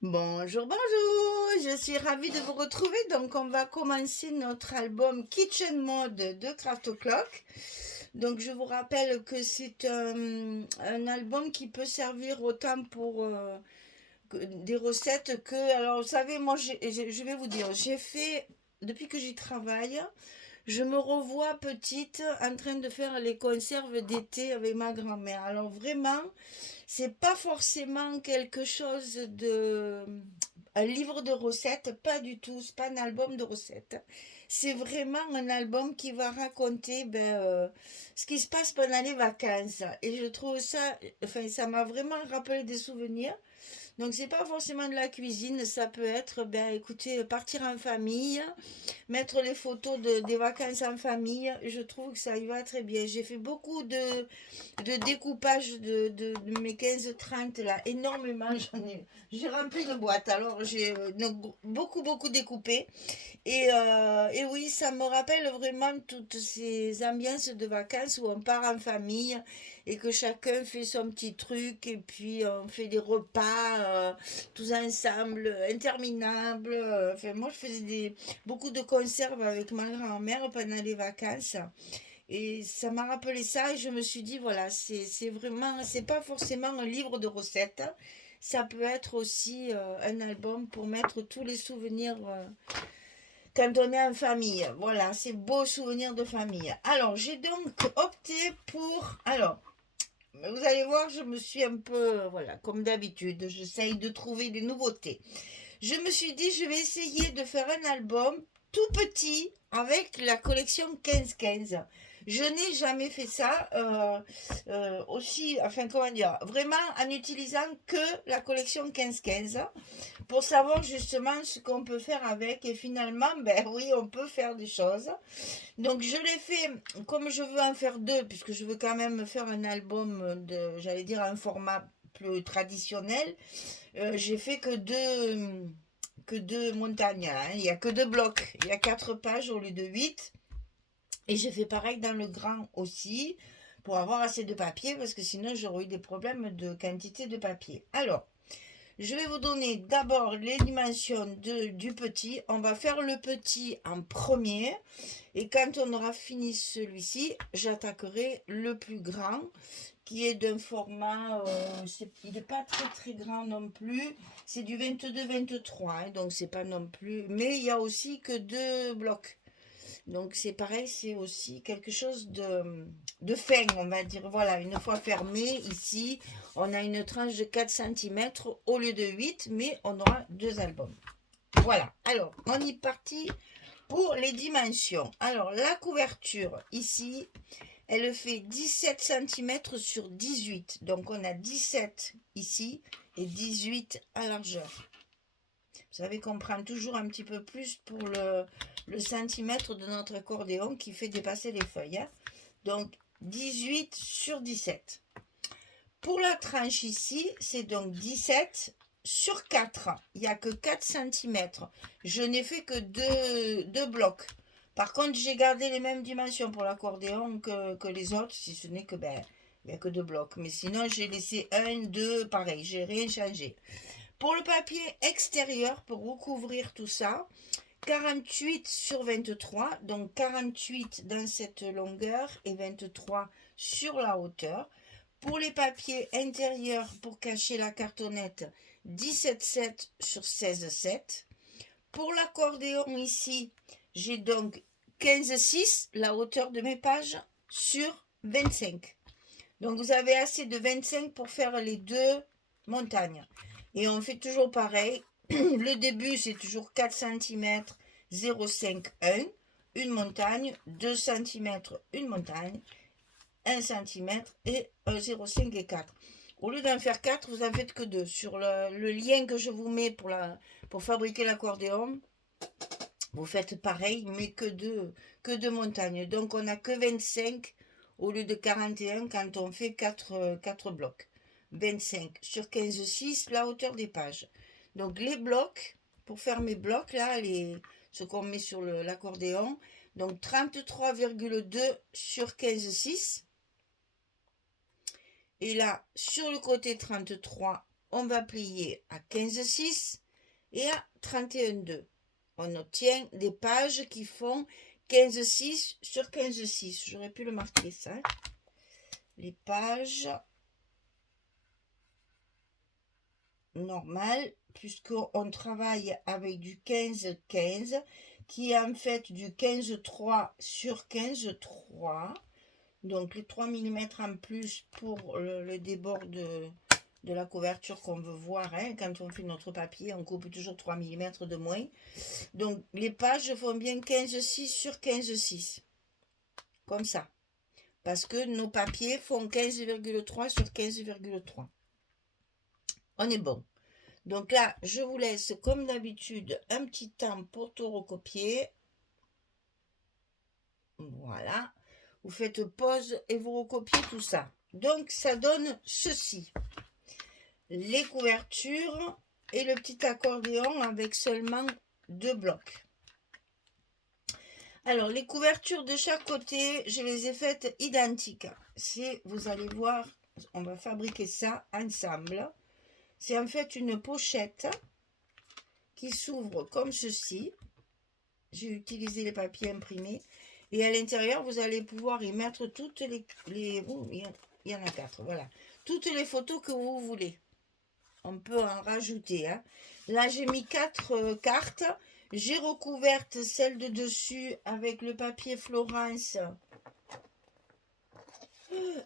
Bonjour, bonjour, je suis ravie de vous retrouver. Donc, on va commencer notre album Kitchen Mode de Craft O'Clock. Donc, je vous rappelle que c'est un album qui peut servir autant pour des recettes que. Alors, vous savez, moi, je vais vous dire, j'ai fait, depuis que j'y travaille, je me revois petite en train de faire les conserves d'été avec ma grand-mère. Alors, vraiment, c'est pas forcément quelque chose de un livre de recettes, pas du tout, c'est pas un album de recettes. C'est vraiment un album qui va raconter ce qui se passe pendant les vacances. Et je trouve ça, enfin, ça m'a vraiment rappelé des souvenirs. Donc c'est pas forcément de la cuisine, ça peut être, ben écoutez, partir en famille, mettre les photos des vacances en famille. Je trouve que ça y va très bien. J'ai fait beaucoup de découpage de mes 15-30 là, énormément, j'ai rempli de boîtes, alors j'ai beaucoup découpé, et oui, ça me rappelle vraiment toutes ces ambiances de vacances où on part en famille et que chacun fait son petit truc et puis on fait des repas tous ensemble, interminables. Enfin, moi, je faisais beaucoup de conserves avec ma grand-mère pendant les vacances. Et ça m'a rappelé ça et je me suis dit, voilà, c'est vraiment, c'est pas forcément un livre de recettes. Ça peut être aussi un album pour mettre tous les souvenirs quand on est en famille. Voilà, c'est beaux souvenirs de famille. Alors, j'ai donc opté pour. Alors, vous allez voir, je me suis un peu. Voilà, comme d'habitude, j'essaye de trouver des nouveautés. Je me suis dit, je vais essayer de faire un album tout petit avec la collection 15-15. Je n'ai jamais fait ça aussi, enfin comment dire, vraiment en utilisant que la collection 15-15 pour savoir justement ce qu'on peut faire avec. Et finalement, ben oui, on peut faire des choses. Donc je l'ai fait, comme je veux en faire deux, puisque je veux quand même faire un album de, j'allais dire, un format plus traditionnel. J'ai fait que deux montagnes, hein. Il n'y a que deux blocs. Il y a 4 pages au lieu de 8. Et j'ai fait pareil dans le grand aussi, pour avoir assez de papier, parce que sinon j'aurais eu des problèmes de quantité de papier. Alors, je vais vous donner d'abord les dimensions du petit. On va faire le petit en premier. Et quand on aura fini celui-ci, j'attaquerai le plus grand, qui est d'un format, il n'est pas très très grand non plus. C'est du 22-23, hein, donc c'est pas non plus. Mais il y a aussi que deux blocs. Donc c'est pareil, c'est aussi quelque chose de fin, on va dire. Voilà, une fois fermé, ici, on a une tranche de 4 cm au lieu de 8, mais on aura deux albums. Voilà, alors on y partit pour les dimensions. Alors la couverture, ici, elle fait 17 cm sur 18. Donc on a 17 ici et 18 à largeur. Vous savez qu'on prend toujours un petit peu plus pour le centimètre de notre accordéon qui fait dépasser les feuilles, hein. Donc 18 sur 17. Pour la tranche ici, c'est donc 17 sur 4. Il n'y a que 4 cm. Je n'ai fait que deux blocs. Par contre, j'ai gardé les mêmes dimensions pour l'accordéon que les autres, si ce n'est que il n'y a que deux blocs. Mais sinon, j'ai laissé un, deux, pareil, j'ai rien changé. Pour le papier extérieur, pour recouvrir tout ça, 48 sur 23, donc 48 dans cette longueur et 23 sur la hauteur. Pour les papiers intérieurs, pour cacher la cartonnette, 17,7 sur 16,7. Pour l'accordéon ici, j'ai donc 15,6, la hauteur de mes pages, sur 25. Donc vous avez assez de 25 pour faire les deux montagnes. Et on fait toujours pareil. Le début, c'est toujours 4 cm, 0,5, 1. Une montagne, 2 cm, une montagne, 1 cm et 0,5 et 4. Au lieu d'en faire 4, vous en faites que 2. Sur le lien que je vous mets pour fabriquer l'accordéon, vous faites pareil, mais que deux montagnes. Donc on n'a que 25 au lieu de 41 quand on fait 4 blocs. 25 sur 15,6, la hauteur des pages. Donc les blocs, pour faire mes blocs, là, ce qu'on met sur l'accordéon, donc 33,2 sur 15,6. Et là, sur le côté 33, on va plier à 15,6 et à 31,2. On obtient des pages qui font 15,6 sur 15,6. J'aurais pu le marquer ça. Les pages normales, puisqu'on travaille avec du 15,15, qui est en fait du 15,3 sur 15,3. Donc les 3 mm en plus pour le débord de la couverture qu'on veut voir. Hein. Quand on fait notre papier, on coupe toujours 3 mm de moins. Donc les pages font bien 15,6 sur 15,6. Comme ça. Parce que nos papiers font 15,3 sur 15,3. On est bon. Donc là, je vous laisse comme d'habitude un petit temps pour tout recopier. Voilà. Vous faites pause et vous recopiez tout ça. Donc ça donne ceci. Les couvertures et le petit accordéon avec seulement 2 blocs. Alors les couvertures de chaque côté, je les ai faites identiques. Vous allez voir, on va fabriquer ça ensemble. C'est en fait une pochette qui s'ouvre comme ceci. J'ai utilisé les papiers imprimés. Et à l'intérieur, vous allez pouvoir y mettre toutes les il y en a 4, voilà. Toutes les photos que vous voulez. On peut en rajouter. Hein. Là, j'ai mis 4 cartes. J'ai recouverte celle de dessus avec le papier Florence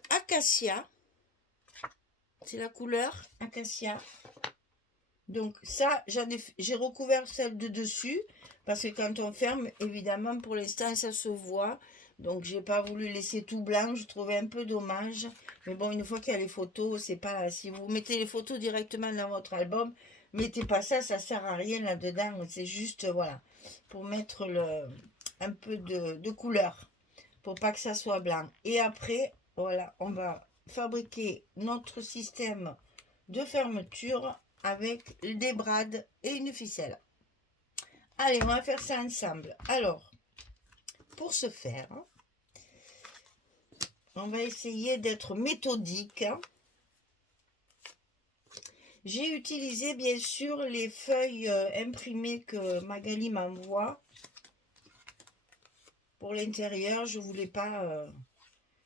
Acacia. C'est la couleur Acacia. Donc ça, j'ai recouvert celle de dessus. Parce que quand on ferme, évidemment, pour l'instant, ça se voit. Donc, j'ai pas voulu laisser tout blanc. Je trouvais un peu dommage. Mais bon, une fois qu'il y a les photos, c'est pas... Si vous mettez les photos directement dans votre album, mettez pas ça, ça sert à rien là-dedans. C'est juste, voilà, pour mettre un peu de couleur. Pour pas que ça soit blanc. Et après, voilà, on va fabriquer notre système de fermeture avec des brades et une ficelle. Allez, on va faire ça ensemble. Alors, pour ce faire, on va essayer d'être méthodique. J'ai utilisé bien sûr les feuilles imprimées que Magali m'envoie. Pour l'intérieur, je ne voulais pas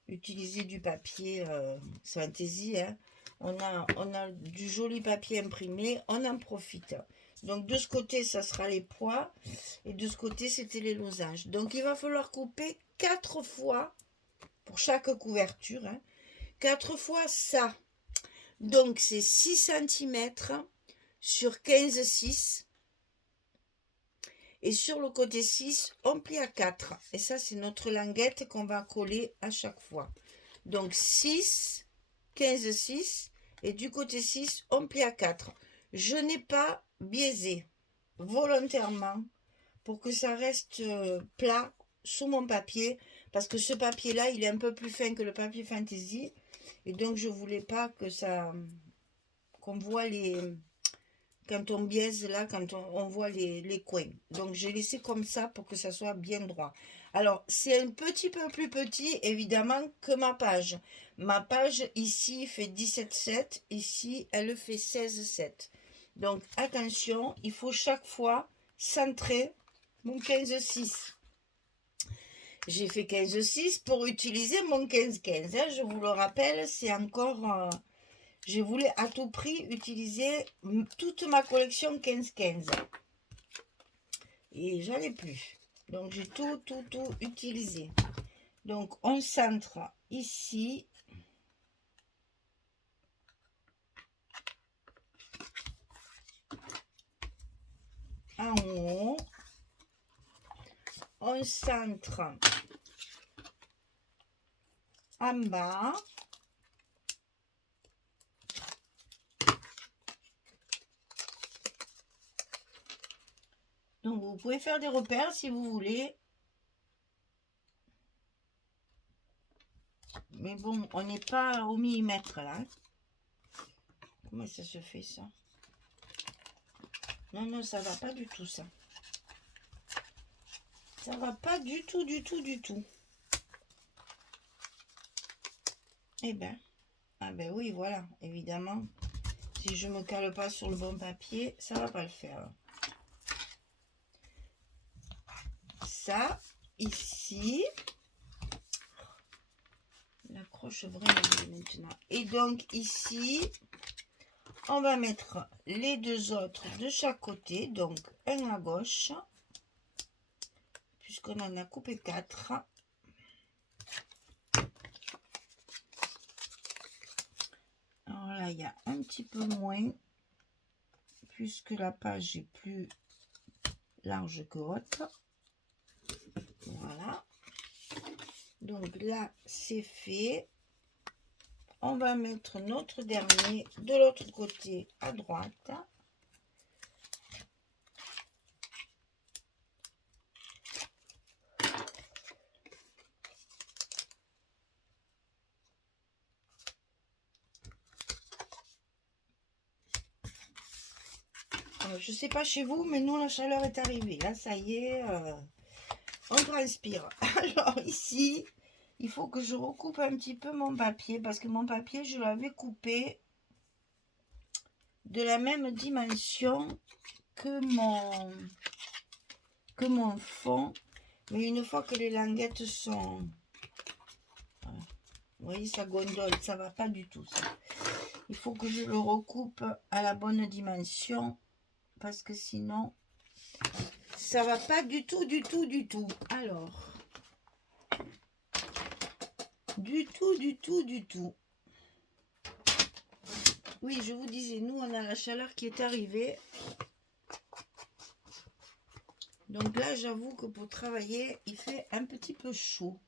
utiliser du papier Fantaisie. Hein. On a du joli papier imprimé, on en profite. Donc de ce côté, ça sera les pois. Et de ce côté, c'était les losanges. Donc il va falloir couper 4 fois pour chaque couverture. Hein, 4 fois ça. Donc c'est 6 cm sur 15,6. Et sur le côté 6, on plie à 4. Et ça, c'est notre languette qu'on va coller à chaque fois. Donc 6, 15,6. Et du côté 6, on plie à 4. Je n'ai pas biaisé volontairement pour que ça reste plat sous mon papier. Parce que ce papier-là, il est un peu plus fin que le papier Fantaisie. Et donc, je voulais pas que ça... qu'on voit les... Quand on biaise là, quand on voit les coins. Donc, j'ai laissé comme ça pour que ça soit bien droit. Alors, c'est un petit peu plus petit, évidemment, que ma page. Ma page, ici, fait 17,7. Ici, elle fait 16,7. Donc, attention, il faut chaque fois centrer mon 15,6. J'ai fait 15,6 pour utiliser mon 15,15. Hein, je vous le rappelle, c'est encore... je voulais à tout prix utiliser toute ma collection 15-15. Et j'en ai plus. Donc, j'ai tout utilisé. Donc, on centre ici. En haut. On centre en bas. Donc, vous pouvez faire des repères si vous voulez. Mais bon, on n'est pas au millimètre là. Comment ça se fait ça? Non, non, ça va pas du tout ça. Ça va pas du tout. Eh ben, ah ben oui, voilà, évidemment. Si je me cale pas sur le bon papier, ça va pas le faire. Ça, ici, l'accroche vraiment maintenant. Et donc ici, on va mettre les deux autres de chaque côté, donc un à gauche, puisqu'on en a coupé 4. Alors là, il y a un petit peu moins, puisque la page est plus large que haute. Voilà. Donc là, c'est fait. On va mettre notre dernier de l'autre côté à droite. Je sais pas chez vous, mais nous, la chaleur est arrivée. Là, ça y est, on transpire. Alors ici, il faut que je recoupe un petit peu mon papier, parce que mon papier, je l'avais coupé de la même dimension que mon fond. Mais une fois que les languettes sont... Voilà. Vous voyez, ça gondole, ça va pas du tout, ça. Il faut que je le recoupe à la bonne dimension, parce que sinon, ça va pas du tout, du tout, du tout. Alors, du tout, du tout, du tout. Oui, je vous disais, nous, on a la chaleur qui est arrivée. Donc là, j'avoue que pour travailler, il fait un petit peu chaud.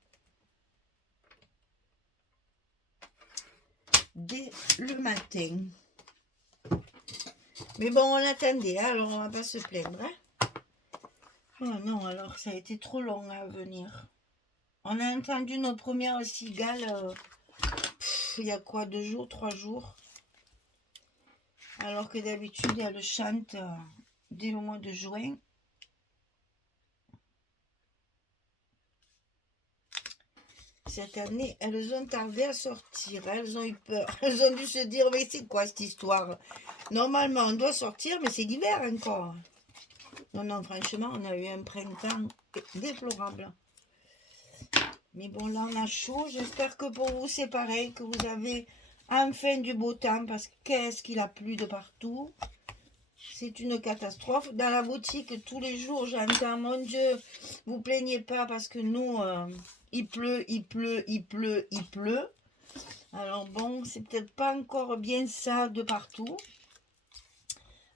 Dès le matin. Mais bon, on l'attendait, alors on va pas se plaindre. Hein. Oh non, alors ça a été trop long à venir. On a entendu nos premières cigales, il y a quoi, 2 jours, 3 jours. Alors que d'habitude, elles chantent dès le mois de juin. Cette année, elles ont tardé à sortir. Elles ont eu peur. Elles ont dû se dire, mais c'est quoi cette histoire? Normalement, on doit sortir, mais c'est l'hiver encore. Non, non, franchement, on a eu un printemps déplorable. Mais bon, là, on a chaud. J'espère que pour vous, c'est pareil, que vous avez enfin du beau temps, parce que qu'est-ce qu'il a plu de partout. C'est une catastrophe. Dans la boutique, tous les jours, j'entends, mon Dieu, vous plaignez pas, parce que nous, il pleut, il pleut, il pleut, il pleut. Alors bon, c'est peut-être pas encore bien ça de partout.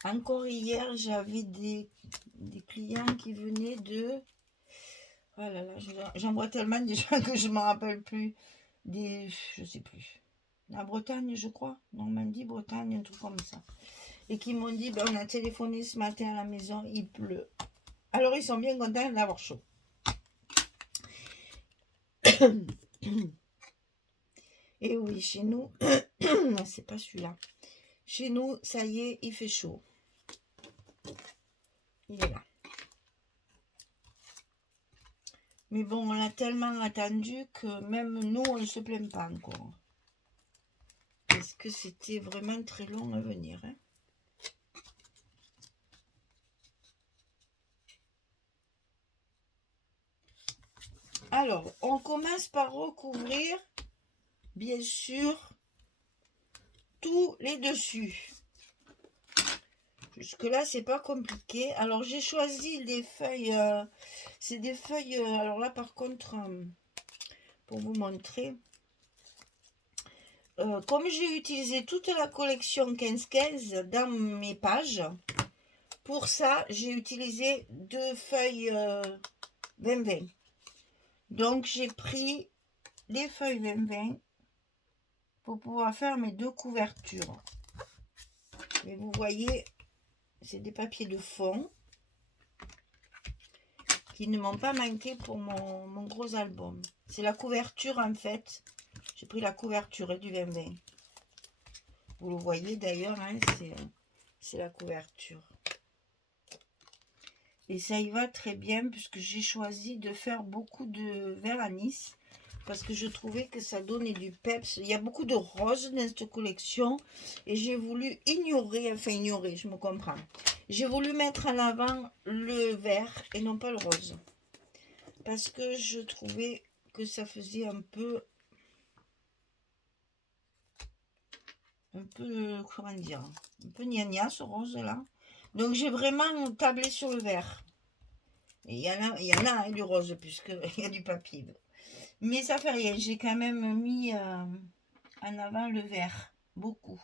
Encore hier, j'avais des clients qui venaient de... Oh là là, j'en vois tellement déjà que je ne me rappelle plus. Je sais plus. La Bretagne, je crois. Normandie, Bretagne, un truc comme ça. Et qui m'ont dit, ben, on a téléphoné ce matin à la maison, il pleut. Alors, ils sont bien contents d'avoir chaud. Et oui, chez nous, non, c'est pas celui-là. Chez nous, ça y est, il fait chaud. Il est là. Mais bon, on l'a tellement attendu que même nous, on ne se plaint pas encore. Parce que c'était vraiment très long à venir. Hein. Alors, on commence par recouvrir, bien sûr, tous les dessus. Jusque-là, c'est pas compliqué. Alors, j'ai choisi des feuilles. C'est des feuilles... alors là, par contre, pour vous montrer... comme j'ai utilisé toute la collection 15-15 dans mes pages, pour ça, j'ai utilisé 2 feuilles 20-20. Donc, j'ai pris les feuilles 20-20 pour pouvoir faire mes 2 couvertures. Mais vous voyez, c'est des papiers de fond qui ne m'ont pas manqué pour mon gros album. C'est la couverture en fait. J'ai pris la couverture du 20-20. Vous le voyez d'ailleurs, hein, c'est la couverture. Et ça y va très bien puisque j'ai choisi de faire beaucoup de verre anis. parce que je trouvais que ça donnait du peps. Il y a beaucoup de roses dans cette collection et j'ai voulu ignorer, je me comprends. J'ai voulu mettre en avant le vert et non pas le rose. Parce que je trouvais que ça faisait un peu, comment dire, un peu gnagna ce rose là. Donc j'ai vraiment tablé sur le vert. Et il y en a hein, du rose puisqu'il y a du papier. Mais ça fait rien, j'ai quand même mis en avant le vert, beaucoup.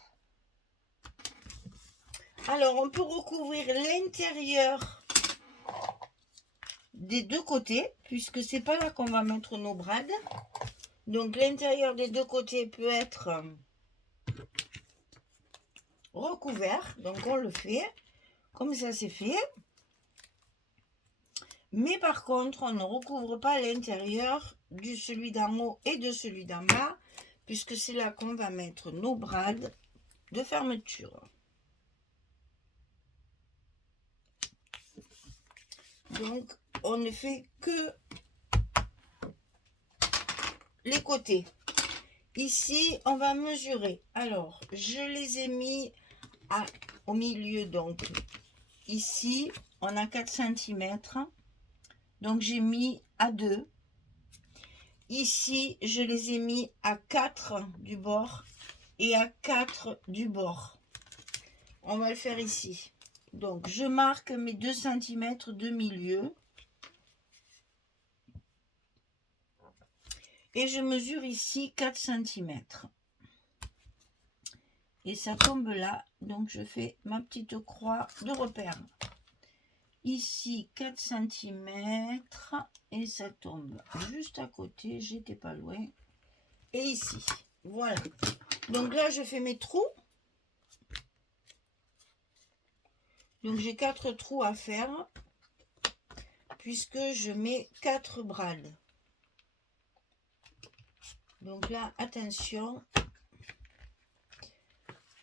Alors on peut recouvrir l'intérieur des deux côtés, puisque c'est pas là qu'on va mettre nos brades. Donc l'intérieur des deux côtés peut être recouvert, donc on le fait, comme ça c'est fait. Mais par contre, on ne recouvre pas l'intérieur de celui d'en haut et de celui d'en bas, puisque c'est là qu'on va mettre nos brades de fermeture. Donc, on ne fait que les côtés. Ici, on va mesurer. Alors, je les ai mis au milieu, donc ici, on a 4 cm. Donc, j'ai mis à 2. Ici, je les ai mis à 4 du bord et à 4 du bord. On va le faire ici. Donc, je marque mes 2 cm de milieu. Et je mesure ici 4 cm. Et ça tombe là. Donc, je fais ma petite croix de repère. Ici, 4 cm. Et ça tombe juste à côté. J'étais pas loin. Et ici. Voilà. Donc là, je fais mes trous. Donc, j'ai 4 trous à faire. Puisque je mets 4 brades. Donc là, attention,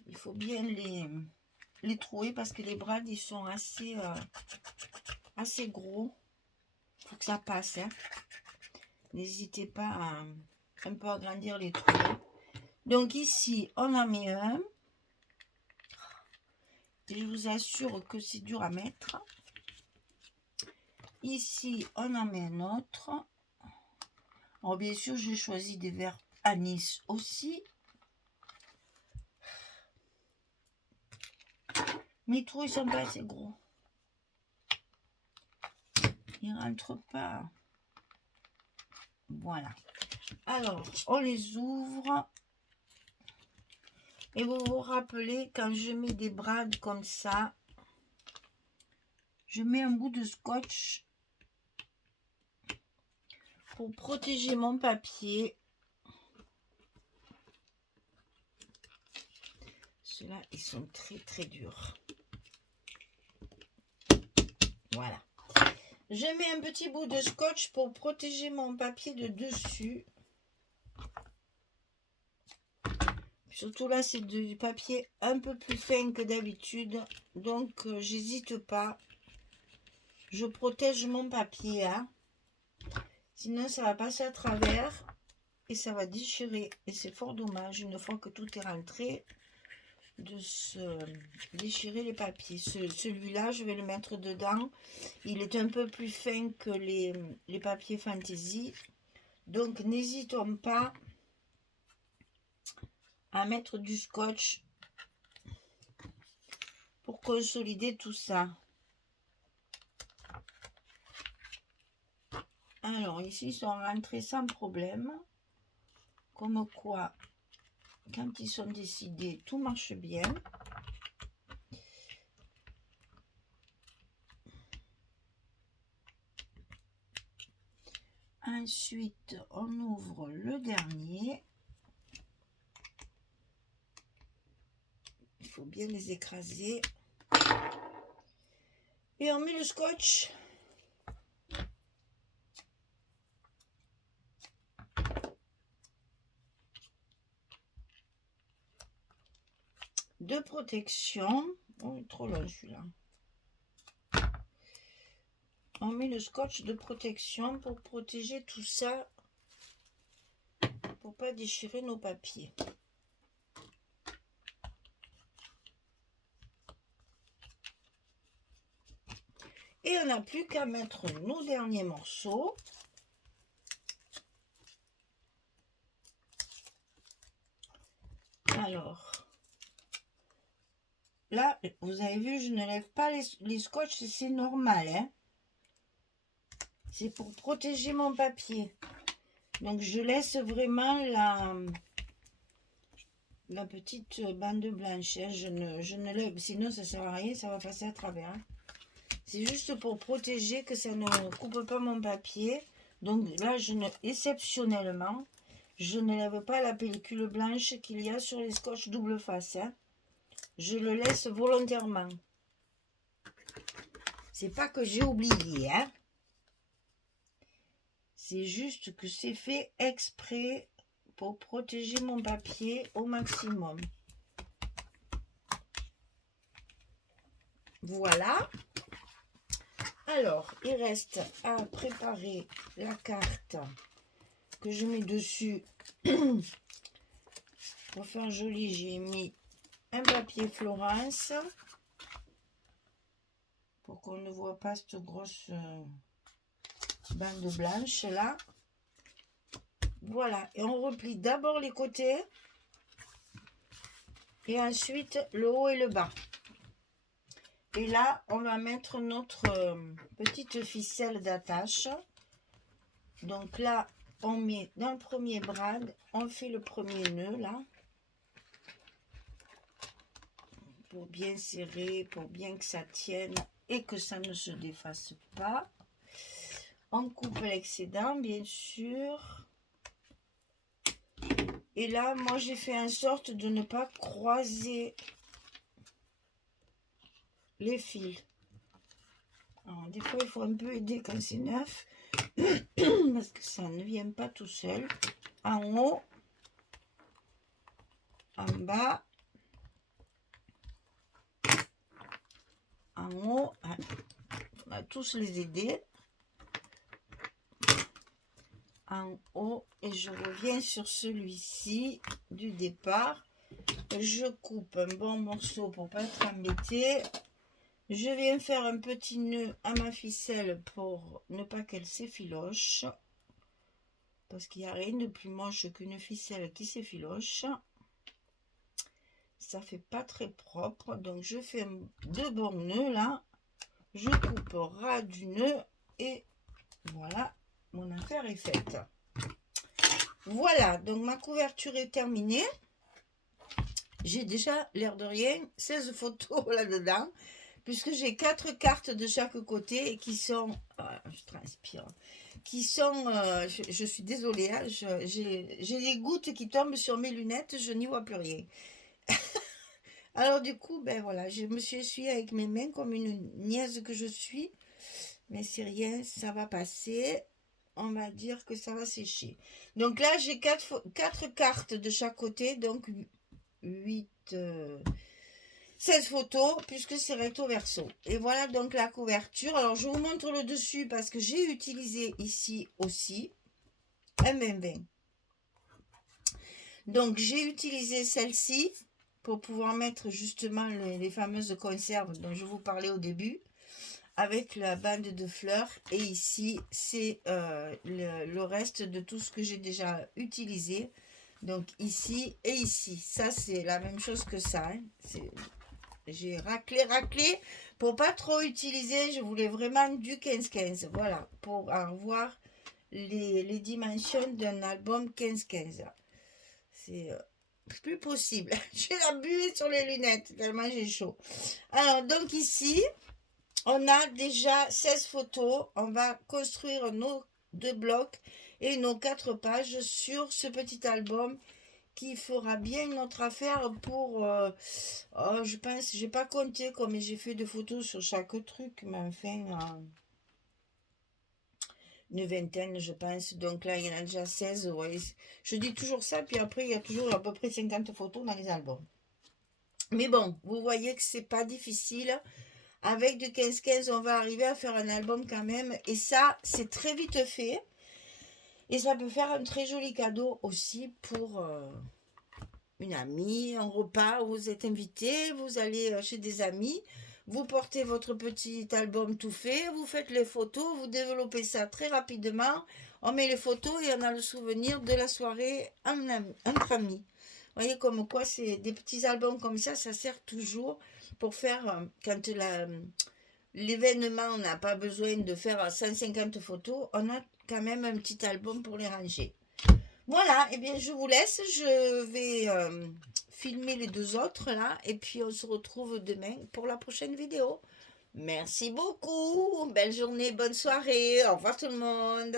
il faut bien les trouer parce que les brades, ils sont assez gros. Il faut que ça passe. Hein. N'hésitez pas à un peu agrandir les trous. Donc ici, on en met un. Et je vous assure que c'est dur à mettre. Ici, on en met un autre. Alors bien sûr, j'ai choisi des verres anis aussi. Mes trous, ils sont pas assez gros. Ils ne rentrent pas. Voilà. Alors, on les ouvre. Et vous vous rappelez, quand je mets des brades comme ça, je mets un bout de scotch pour protéger mon papier. Ceux-là, ils sont très très durs. Voilà. Je mets un petit bout de scotch pour protéger mon papier de dessus. Surtout là, c'est du papier un peu plus fin que d'habitude. Donc, j'hésite pas. Je protège mon papier. Hein. Sinon, ça va passer à travers. Et ça va déchirer. Et c'est fort dommage, une fois que tout est rentré, de se déchirer les papiers. Celui-là, je vais le mettre dedans. Il est un peu plus fin que les papiers fantaisie. Donc, n'hésitons pas à mettre du scotch pour consolider tout ça. Alors, ici, ils sont rentrés sans problème. Comme quoi, quand ils sont décidés, tout marche bien. Ensuite, on ouvre le dernier. Il faut bien les écraser. Et on met le scotch. De protection. Oh, trop long celui-là. On met le scotch de protection pour protéger tout ça pour pas déchirer nos papiers. Et on n'a plus qu'à mettre nos derniers morceaux. Alors, là, vous avez vu, je ne lève pas les scotch, c'est normal, hein. C'est pour protéger mon papier. Donc, je laisse vraiment la petite bande blanche, hein. Je ne lève, sinon ça ne sert à rien, ça va passer à travers, hein. C'est juste pour protéger que ça ne coupe pas mon papier. Donc là, exceptionnellement, je ne lève pas la pellicule blanche qu'il y a sur les scotch double face, hein. Je le laisse volontairement. C'est pas que j'ai oublié, hein. C'est juste que c'est fait exprès pour protéger mon papier au maximum. Voilà. Alors, il reste à préparer la carte que je mets dessus. Pour faire joli, j'ai mis un papier Florence pour qu'on ne voit pas cette grosse bande blanche là. Voilà, et on replie d'abord les côtés et ensuite le haut et le bas. Et là, on va mettre notre petite ficelle d'attache. Donc là, on met dans le premier brad, on fait le premier nœud là. Pour bien serrer, pour bien que ça tienne et que ça ne se défasse pas. On coupe l'excédent, bien sûr. Et là, moi, j'ai fait en sorte de ne pas croiser les fils. Alors, des fois, il faut un peu aider quand c'est neuf. Parce que ça ne vient pas tout seul. En haut, en bas, en haut, on va tous les aider. En haut, et je reviens sur celui-ci du départ. Je coupe un bon morceau pour pas être embêté. Je viens faire un petit nœud à ma ficelle pour ne pas qu'elle s'effiloche. Parce qu'il n'y a rien de plus moche qu'une ficelle qui s'effiloche. Ça fait pas très propre. Donc je fais deux bons nœuds là. Je coupe ras du nœud et voilà, mon affaire est faite. Voilà, donc ma couverture est terminée. J'ai déjà, l'air de rien, 16 photos là-dedans. Puisque j'ai 4 cartes de chaque côté et qui sont, je transpire, qui sont, je suis désolée, hein, j'ai des gouttes qui tombent sur mes lunettes, je n'y vois plus rien. Alors du coup, ben voilà, je me suis essuyée avec mes mains comme une niaise que je suis, mais c'est rien, ça va passer, on va dire que ça va sécher. Donc là, j'ai 4 cartes de chaque côté, donc 16 photos puisque c'est recto verso. Et voilà donc la couverture. Alors je vous montre le dessus parce que j'ai utilisé ici aussi un 20-20. Donc j'ai utilisé celle-ci pour pouvoir mettre justement les fameuses conserves dont je vous parlais au début avec la bande de fleurs. Et ici c'est le reste de tout ce que j'ai déjà utilisé. Donc ici et ici. Ça c'est la même chose que ça. Hein. J'ai raclé pour pas trop utiliser. Je voulais vraiment du 15-15. Voilà, pour avoir les dimensions d'un album 15-15. C'est plus possible. J'ai la buée sur les lunettes tellement j'ai chaud. Alors, donc ici, on a déjà 16 photos. On va construire nos 2 blocs et nos 4 pages sur ce petit album qui fera bien notre affaire pour je pense, j'ai pas compté combien j'ai fait de photos sur chaque truc, mais enfin une vingtaine je pense. Donc là il y en a déjà 16, ouais. Je dis toujours ça, puis après il y a toujours à peu près 50 photos dans les albums. Mais bon, vous voyez que c'est pas difficile. Avec du 15-15 on va arriver à faire un album quand même, et ça c'est très vite fait. Et ça peut faire un très joli cadeau aussi pour une amie, un repas où vous êtes invité, vous allez chez des amis, vous portez votre petit album tout fait, vous faites les photos, vous développez ça très rapidement, on met les photos et on a le souvenir de la soirée entre amis. Vous voyez comme quoi c'est des petits albums comme ça sert toujours pour faire, quand l'événement, on n'a pas besoin de faire 150 photos, on a quand même un petit album pour les ranger. Voilà, eh bien je vous laisse, je vais filmer les deux autres là, et puis on se retrouve demain pour la prochaine vidéo. Merci beaucoup, belle journée, bonne soirée, au revoir tout le monde.